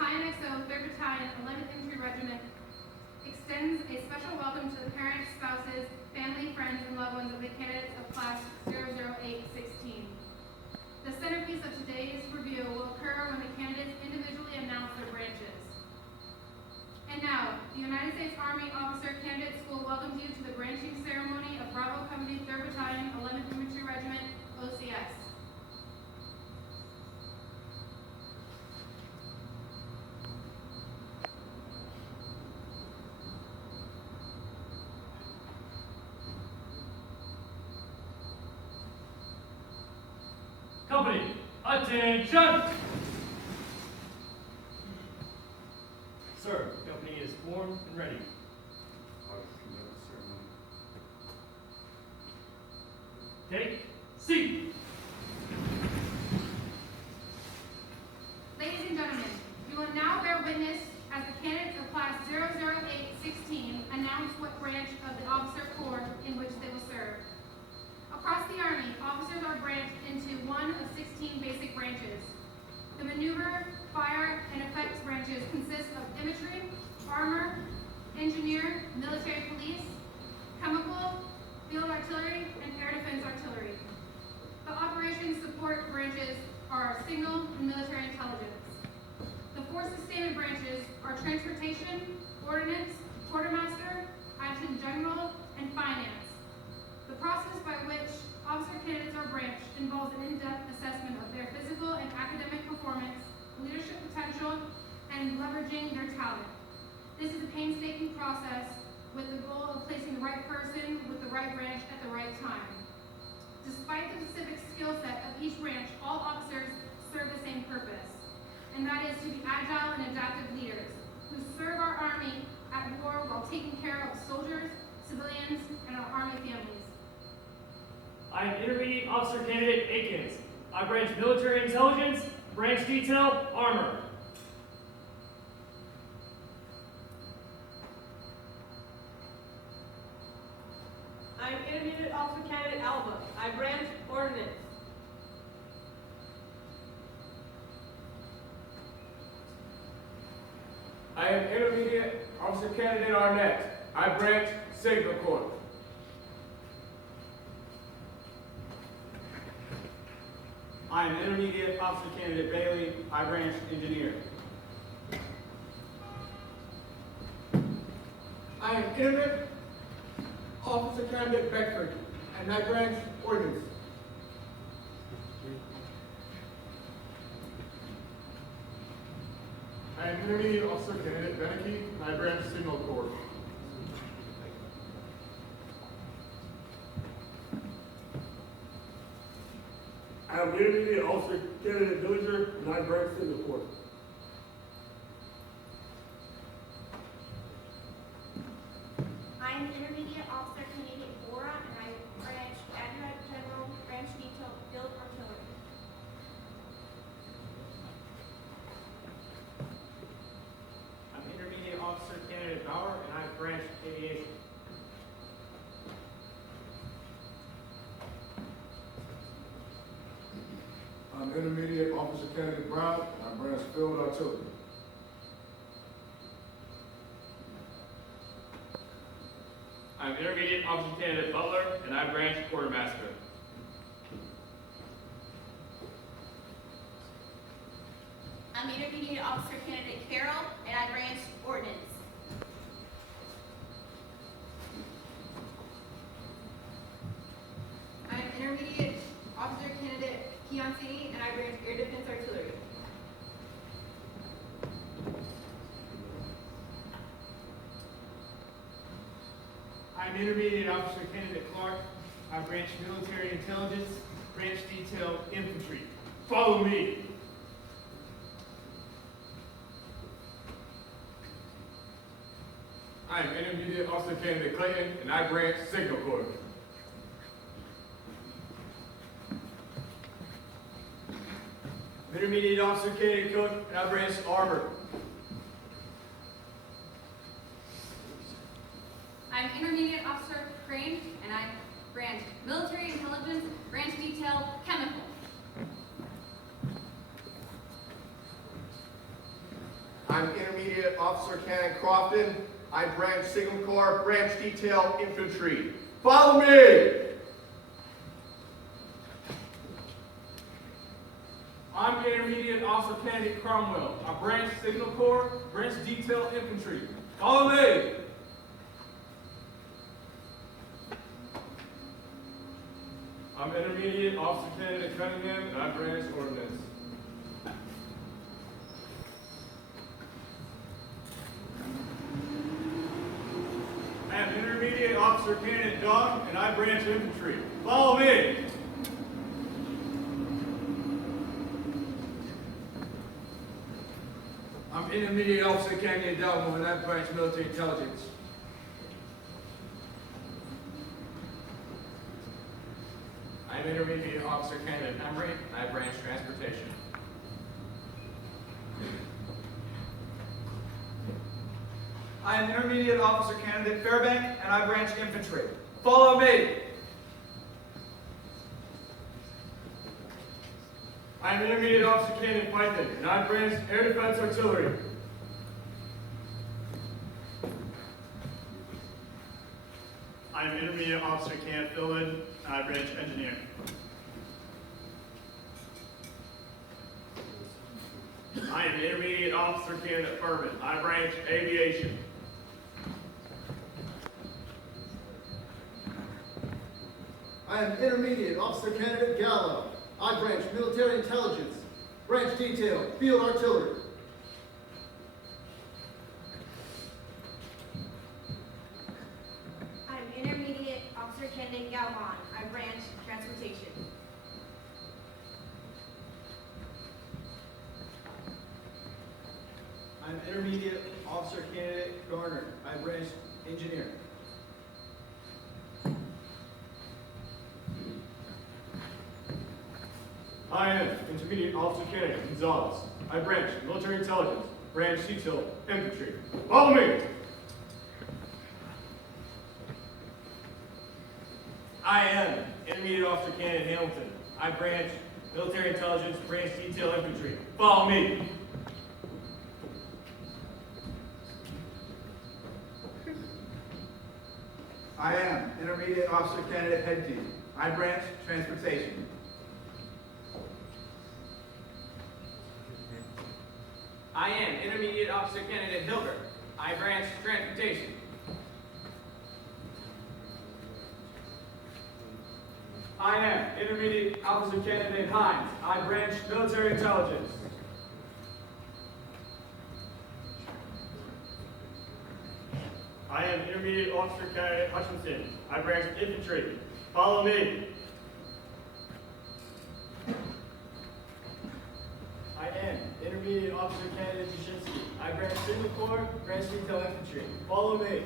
Battalion XO, 3rd Battalion, 11th Infantry Regiment extends a special welcome to the parents, spouses, family, friends, and loved ones of the candidates of Class 00816. The centerpiece of today's review will occur when the candidates individually announce their branches. And now, the United States Army Officer Candidate School welcomes you to the branching ceremony of Bravo Company 3rd Battalion, 11th Infantry Regiment, OCS. Company, attention! Sir, the company is formed and ready. Take seat. Ladies and gentlemen, you will now bear witness as the candidates of Class 00816 announce what branch of the officer corps in which they will serve. Across the Army, officers are branched into one of 16 basic branches. The maneuver, fire, and effects branches consist of infantry, armor, engineer, military police, chemical, field artillery, and air defense artillery. The operations support branches are signal and military intelligence. The 4 sustainment branches are transportation, ordnance, quartermaster, adjutant general, and finance. The process by which officer candidates are branched involves an in-depth assessment of their physical and academic performance, leadership potential, and leveraging their talent. This is a painstaking process with the goal of placing the right person with the right branch at the right time. Despite the specific skill set of each branch, all officers serve the same purpose, and that is to be agile and adaptive leaders who serve our Army at war while taking care of soldiers, civilians, and our Army families. I am Intermediate Officer Candidate Akins. I branch military intelligence, branch detail, armor. I am Intermediate Officer Candidate Alba. I branch ordnance. I am Intermediate Officer Candidate Arnett. I branch Signal Corps. I am Intermediate Officer Candidate Bailey. I branch Engineer. I am Intermediate Officer Candidate Beckford, and I branch Ordnance. I am Intermediate Officer Candidate Beneke, and I branch Signal Corps. I am Intermediate Officer Candidate Villager, and I branch Signal Corps. I am Intermediate Officer Candidate Bora, and I branch Adjutant General, branch detail, field artillery. I'm Intermediate Officer Candidate Bauer, and I branch Aviation. I'm Intermediate Officer Candidate Brown, and I branch Field Artillery. I'm Intermediate Officer Candidate Butler, and I branch Quartermaster. I'm Intermediate Officer Candidate Carroll, and I branch ordnance. I'm Intermediate Officer Candidate Kianci, and I branch air defense artillery. I'm Intermediate Officer Candidate Clark. I branch Military Intelligence, branch detail, infantry. Follow me. I am Intermediate Officer Candidate Clayton, and I branch Signal Corps. Intermediate Officer Candidate Cook, and I branch Armor. I'm Intermediate Officer Crane, and I branch military intelligence, branch detail, chemical. I'm Intermediate Officer Cannon Crofton. I branch Signal Corps, Branch Detail Infantry. Follow me! I'm Intermediate Officer Candidate Cromwell. I branch Signal Corps, Branch Detail Infantry. Follow me! I'm Intermediate Officer Candidate Cunningham, and I branch Ordnance. I am Intermediate Officer Candidate Dog, and I branch Infantry. Follow me! I'm Intermediate Officer Candidate Delmo, and I branch Military Intelligence. I'm Intermediate Officer Candidate Emery, and I branch Transportation. I am Intermediate Officer Candidate Fairbank, and I branch Infantry. Follow me! I am Intermediate Officer Candidate Python, and I branch Air Defense Artillery. I am Intermediate Officer Candidate Philbin, and I branch Engineer. I am Intermediate Officer Candidate Furman. I branch Aviation. I am Intermediate Officer Candidate Gallo. I branch Military Intelligence, Branch Detail, Field Artillery. I'm Intermediate Officer Candidate Galvan. I branch Transportation. I'm Intermediate Officer Candidate Garner. I branch Engineer. I am Intermediate Officer Candidate Gonzalez. I branch Military Intelligence, Branch Detail Infantry. Follow me! I am Intermediate Officer Candidate Hamilton. I branch Military Intelligence, Branch Detail Infantry. Follow me! I am Intermediate Officer Candidate Hedgie. I branch Transportation. I am Intermediate Officer Candidate Hilbert. I branch Transportation. I am Intermediate Officer Candidate Hines. I branch Military Intelligence. I am Intermediate Officer Candidate Hutchinson. I branch Infantry. Follow me. I am Intermediate Officer Candidate Jasinski. I branch Signal Corps, Branch Detail Infantry. Follow me.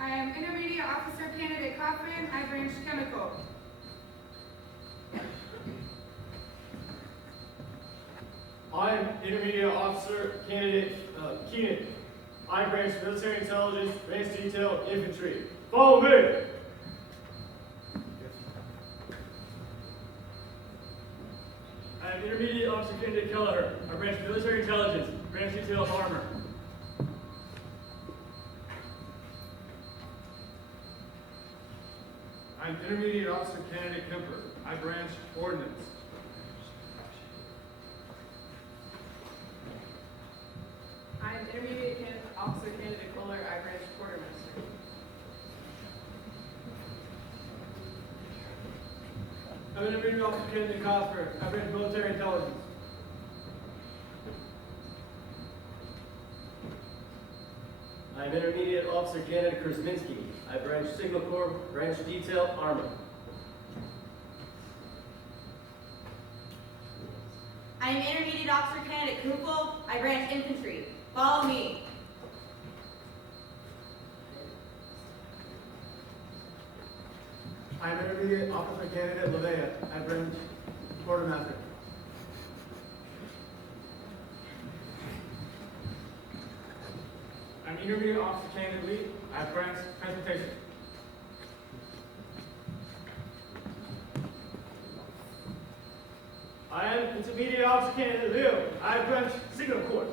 I am Intermediate Officer Candidate Kaufman. I branch Chemical. I am Intermediate Officer Candidate Keenan. I branch Military Intelligence, Branch Detail Infantry. Follow me. I am Intermediate Officer Candidate Kelleher. I branch Military Intelligence, Branch Detail Armor. I'm Intermediate Officer Candidate Kemper. I branch Ordnance. I am Intermediate Officer Candidate Kohler. I branch Quartermaster. I'm Intermediate Officer Candidate Cosper. I branch Military Intelligence. I'm Intermediate Officer Candidate Krasminski. I branch Signal Corps, Branch Detail, Armor. I am Intermediate Officer Candidate Kupel. I branch Infantry. Follow me. I am Intermediate Officer Candidate Levea. I branch Quartermaster. I'm Intermediate Officer Candidate Lee. I branch Transportation. I am Intermediate Officer Candidate Leo. I branch Signal Corps.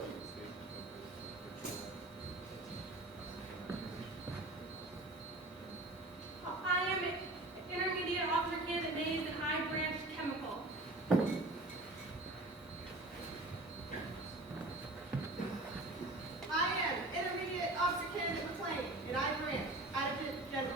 I am Intermediate Officer Candidate Mays, and I branch Chemical. I am Intermediate Officer Candidate McLean, and I branch Adjutant General.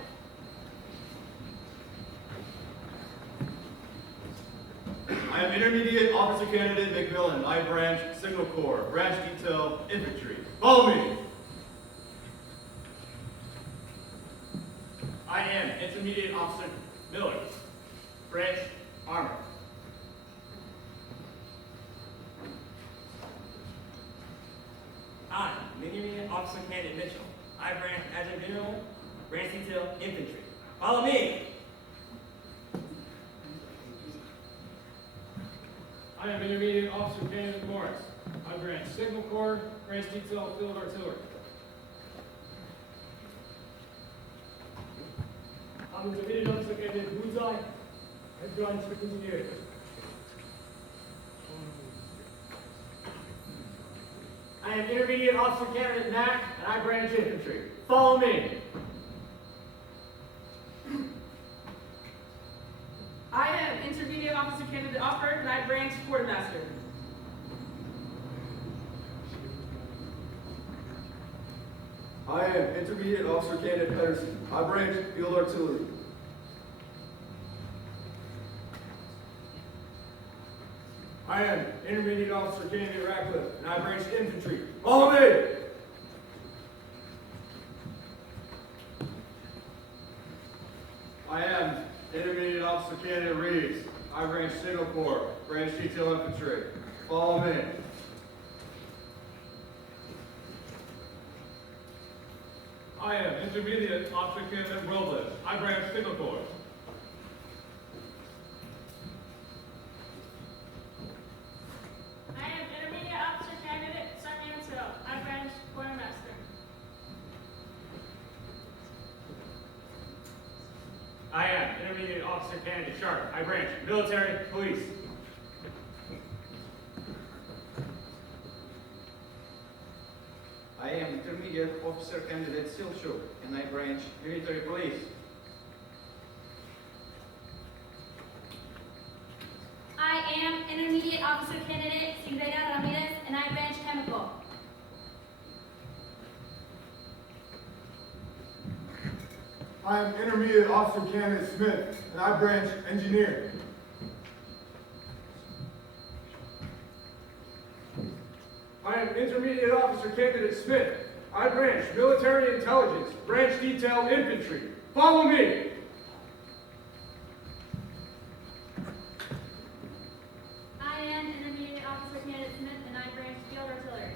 I am Intermediate Officer Candidate McMillan. I branch Signal Corps, Branch Detail Infantry. Follow me. I am Intermediate Officer Miller, branch Armor. I'm Intermediate Officer Candidate Mitchell. I branch Adjutant General, Branch Detail Infantry. Follow me. I am Intermediate Officer Candidate Morris. I branch Signal Corps, Branch Detail Field Artillery. I'm Intermediate Officer Candidate Bullseye. I branch Engineering. I am Intermediate Officer Candidate Mack, and I branch Infantry. Follow me. I am Intermediate Officer Candidate Offord, and I branch Quartermaster. I am Intermediate Officer Candidate Pedersen. I branch Field Artillery. I am Intermediate Officer Candidate Ratcliffe, and I branch Infantry. Follow me. I am Intermediate Officer Candidate Reeves. I branch Signal Corps, Branch Detail Infantry. Follow me. I am Intermediate Officer Candidate Robles. I branch Signal Corps. I am Intermediate Officer Candidate Sarmiento. I branch Quartermaster. I am Intermediate Officer Candidate Sharp. I branch Military Police. I am Intermediate Officer Candidate Silchuk, and I branch Military Police. I am Intermediate Officer Candidate Silveira Ramirez, and I branch Chemical. I am Intermediate Officer Candidate Smith, and I branch Engineer. I am Intermediate Officer Candidate Smith. I branch Military Intelligence, Branch Detail Infantry. Follow me. I am Intermediate Officer Candidate Smith, and I branch Field Artillery.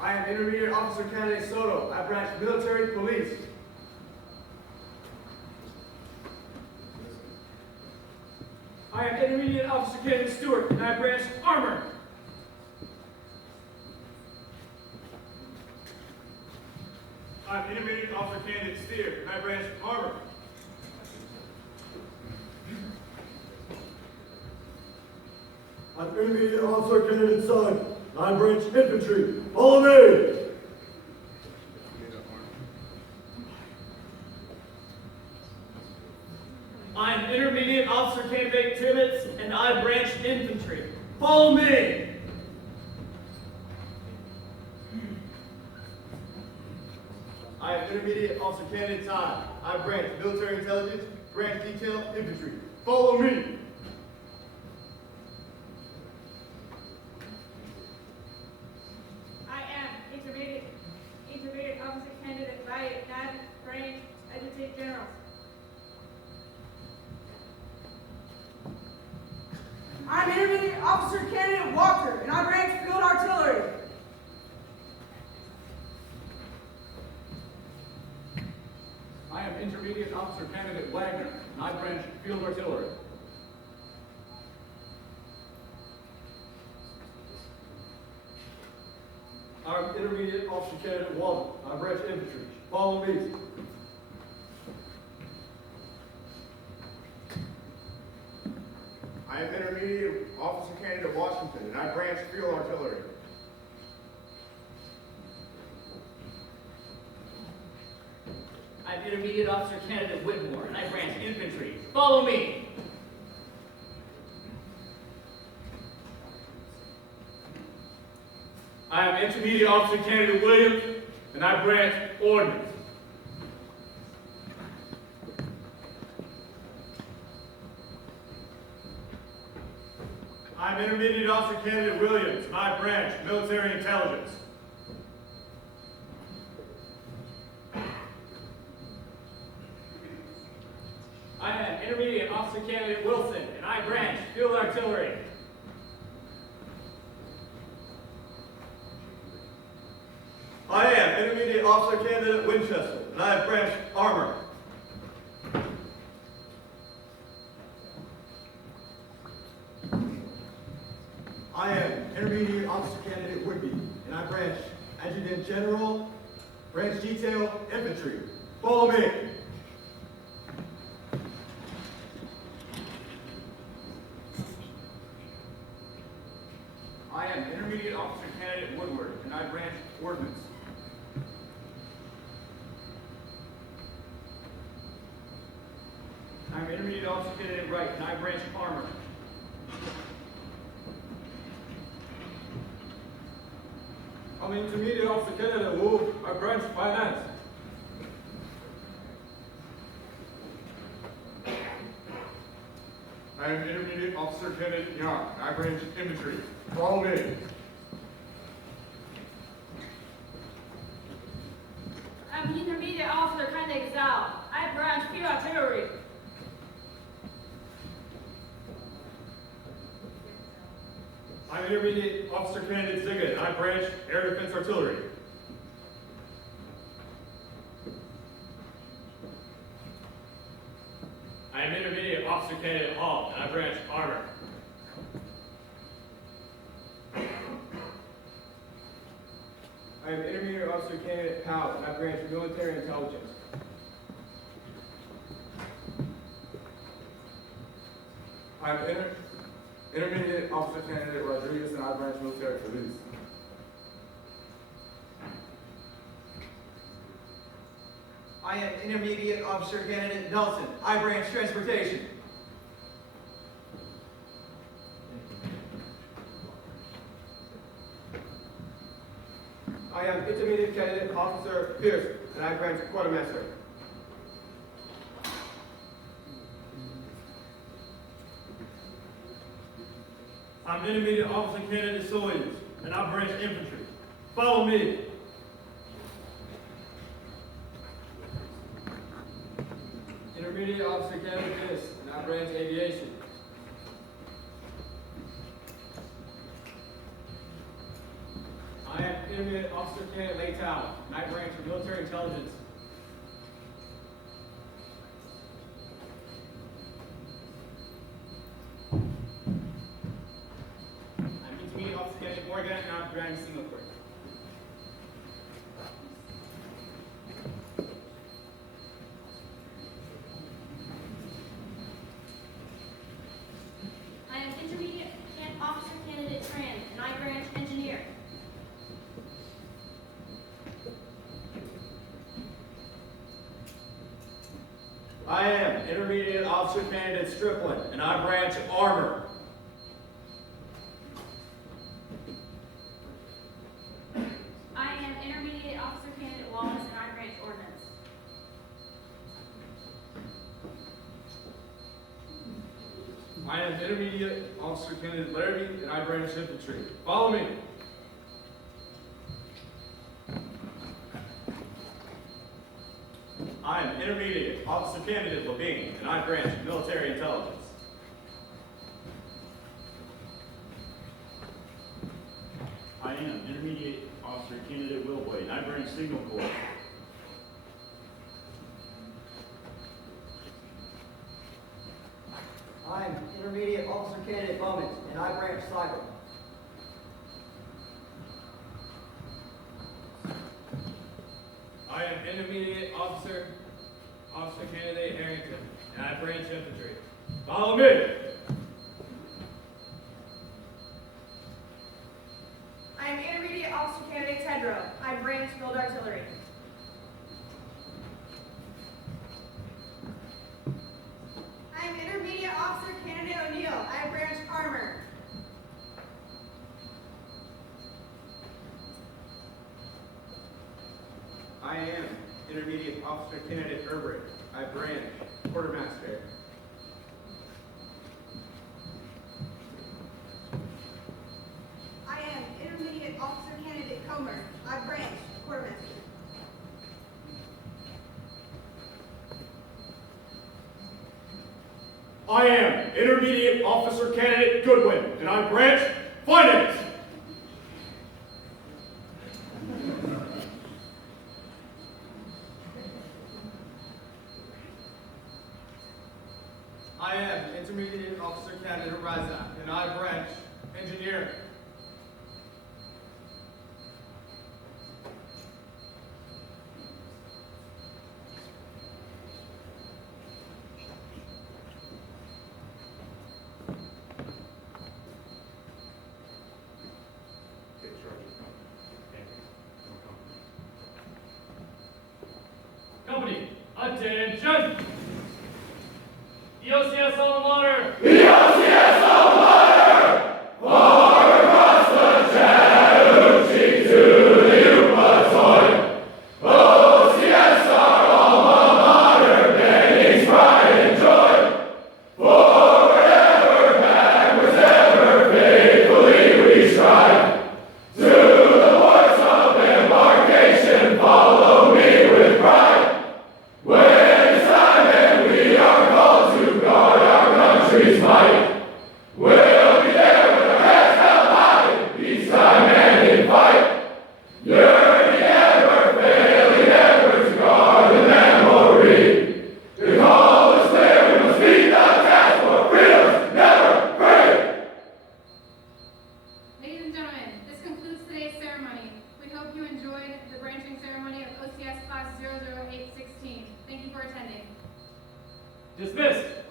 I am Intermediate Officer Candidate Soto. I branch Military Police. I am Intermediate Officer Candidate Stewart, and I branch Armor. I'm Intermediate Officer Candidate Steer, and I branch Armor. I'm Intermediate Officer Candidate Sun, and I branch Infantry. Follow me! I'm Intermediate Officer Candidate Tibbetts, and I branch Infantry. Follow me! I am Intermediate Officer Candidate Todd. I branch Military Intelligence, Branch Detail Infantry. Follow me. I am Intermediate Officer Candidate Riot, and I branch Adjutant General. I'm Intermediate Officer Candidate Walker, and I branch Field Artillery. I am Intermediate Officer Candidate Wagner, and I branch Field Artillery. I'm Intermediate Officer Candidate Walden, I branch Infantry. Follow me. I am Intermediate Officer Candidate Washington, and I branch Field Artillery. I'm Intermediate Officer Candidate Whitmore, and I branch Infantry. Follow me! I am Intermediate Officer Candidate Williams, and I branch Ordnance. I'm Intermediate Officer Candidate Williams, and I branch Military Intelligence. I am Intermediate Officer Candidate Wilson, and I branch Field Artillery. I am Intermediate Officer Candidate Winchester, and I branch Armor. I am Intermediate Officer Candidate Whitby, and I branch Adjutant General, Branch Detail, Infantry. Follow me. I am Intermediate Officer Candidate Woodward, and I branch Ordnance. I'm Intermediate Officer Candidate Wright, and I branch Armor. I'm Intermediate Officer Candidate Wu. I branch Finance. I am Intermediate Officer Candidate Young, and I branch Infantry. Follow me. I'm Intermediate Officer Candidate Zhao. I branch Field Artillery. I'm Intermediate Officer Candidate Ziggett, and I branch Air Defense Artillery. I am Intermediate Officer Candidate Hall, and I branch Armor. I am Intermediate Officer Candidate Powell, and I branch Military Intelligence. I'm Intermediate Officer Candidate Rodriguez, and I branch Military Police. I am Intermediate Officer Candidate Nelson. I branch Transportation. I am Intermediate Candidate Officer Pierce, and I branch Quartermaster. I'm Intermediate Officer Candidate Sawyers, and I branch Infantry. Follow me. Intermediate Officer Candidate Dennis, and I branch Aviation. I am Intermediate Officer Candidate Lei Tao, and I branch Military Intelligence. I'm Intermediate Officer Candidate Morgan, and I branch Singapore. I am Intermediate Officer Candidate Tran, and I branch Engineer. I am Intermediate Officer Candidate Strickland, and I branch Armor. I am Intermediate Officer Candidate Wallace, and I branch Ordnance. I am Intermediate Officer Candidate Larrabee, and I branch Infantry. Follow me. I am Intermediate Officer Candidate Levine, and I branch Military Intelligence. I am Intermediate Officer Candidate Wilboy, and I branch Signal Corps. I am Intermediate Officer Candidate Bowman, and I branch Cyber. I am Intermediate Officer Candidate Harrington, and I branch Infantry. Follow me. Intermediate Officer Candidate Erbert. I branch Quartermaster. I am Intermediate Officer Candidate Comer. I branch Quartermaster. I am Intermediate Officer Candidate Goodwin, and I branch Finance. I am Intermediate Officer Candidate Raza, and I branch Engineering. Company, attention! The OCS alma mater! Ladies and gentlemen, this concludes today's ceremony. We hope you enjoyed the branching ceremony of OCS Class 00816. Thank you for attending. Dismissed.